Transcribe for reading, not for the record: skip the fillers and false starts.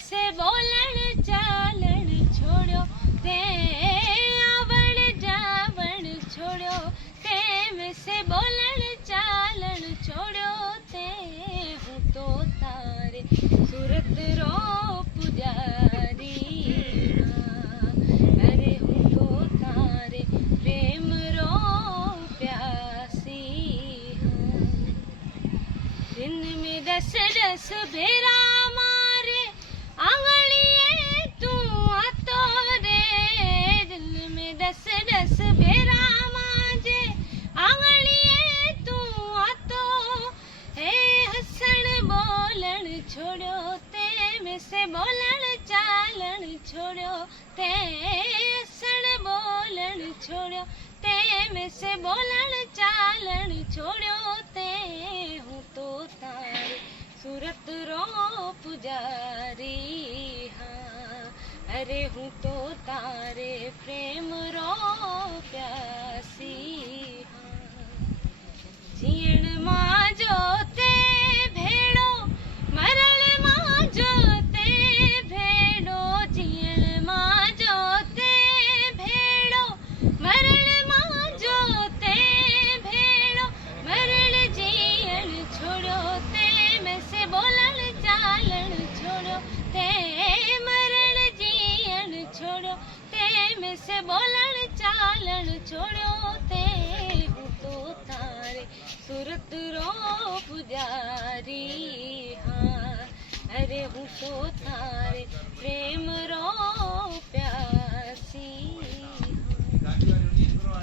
से बोलण चालण छोड़ो ते आवण जावण छोड़ो ते में से बोलण चालण छोड़ो ते हूँ तो तारे सूरत रो पुजारी अरे हूँ तो तारे प्रेम रो प्यासी दिन में 10 भेरा मारे आंगड़िए तू आतो रे दिल में 10 भेरा माजे आंगड़िए तू आतो हे हसन बोलन छोड़ो ते में से बोलन चालन छोड़ो ते हसन बोलन छोड़ो ते में से बोलन चालन छोड़ो ते हूँ तो तारे सूरत रो पुजारी हाँ अरे हूँ तो तारे प्रेम रो प्यासी हाँ जीण मां जोते भेड़ो मरण मां जोते भेड़ो जीण मां जोते भेड़ो मरण मां जोते भेड़ो मरण जीण छोड़ो ते में से बोलन चालन छोड़ो ते मरण जीण छोड़ो ते में से बोलन चालन छोड़ो ते हूँ तो तारे सूरत रो पुजारी हाँ अरे हूँ तो